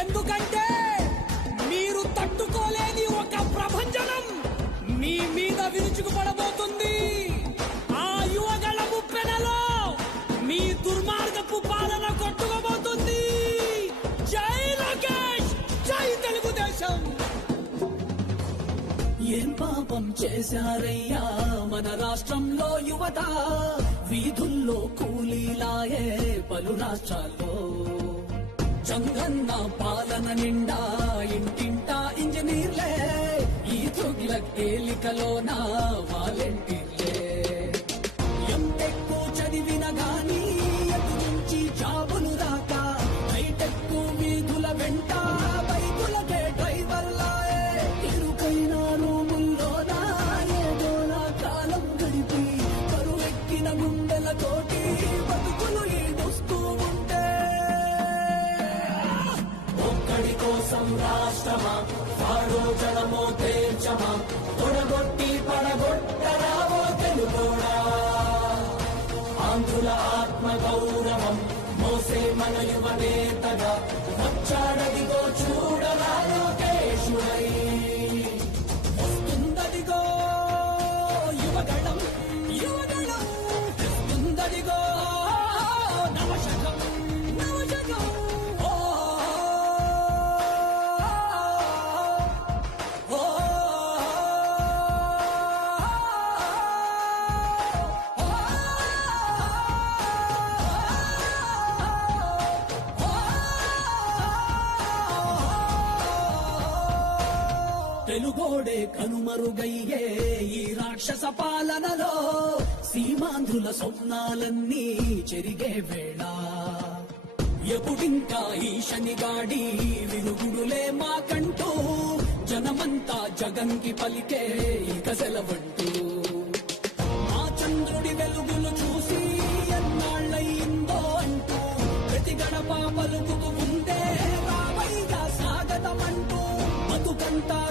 ఎందుకంటే మీరు తట్టుకోలేని ఒక ప్రభంజనం మీ మీద విరుచుకుపడబోతుంది. ఆ యువగళ ముప్పెనలో మీ దుర్మార్గపు పాలన కొట్టుకోబోతుంది. జై లోకేష్, జై తెలుగుదేశం. ఏం పాపం చేశారయ్యా మన రాష్ట్రంలో యువత, వీధుల్లో కూలీలాయే పలు రాష్ట్రాల్లో. చంగన్న పాలన నిండా ఇంటింటా ఇంజనీర్లే, ఈ తుగ్లక్ ఏలికలోన వాలంటీర్లే. ఎంటెక్కు చదివిన గాని ఎటు నుంచి జాబులు రాక, హైటెక్కు వీధుల వెంట బైకులకే డ్రైవర్లాయే. ఇరుకైన రూముల్లోనా ఏదోలా కాలం గడిపి, కరువెక్కిన గుండెలతోటి బతుకులు ఈడుస్తూ ఉంటే, ఒక్కడి కోసం రాష్ట్రమా వాడో జనమో తేల్చమా, తొడగొట్టి పడగొట్టరావో తెలుగోడా. ఆంధ్రుల ఆత్మ గౌరవం మోసే మన యువ నేతగా వచ్చాడదిగో చూడరా లోకేశుడై. వస్తుందదిగో యువగళం, యువగళం వస్తుందదిగో నవశకం, నవశకం. తెలుగోడే కనుమరుగయ్యే ఈ రాక్షస పాలనలో, సీమాంధ్రుల స్వప్నాలన్నీ చెరిగే వేళ. ఎప్పుడింకా ఈ శనిగాడి విరుగుడులే మాకంటూ, జనమంతా జగన్కి పలికే ఇక సెలవంటూ. మా చంద్రుడి వెలుగులు చూసి ఎన్నాళ్ళయిందో అంటూ, ప్రతి గడప పలుకుతూ ఉందే రామయ్య స్వాగతమంటూ. బతుకంతా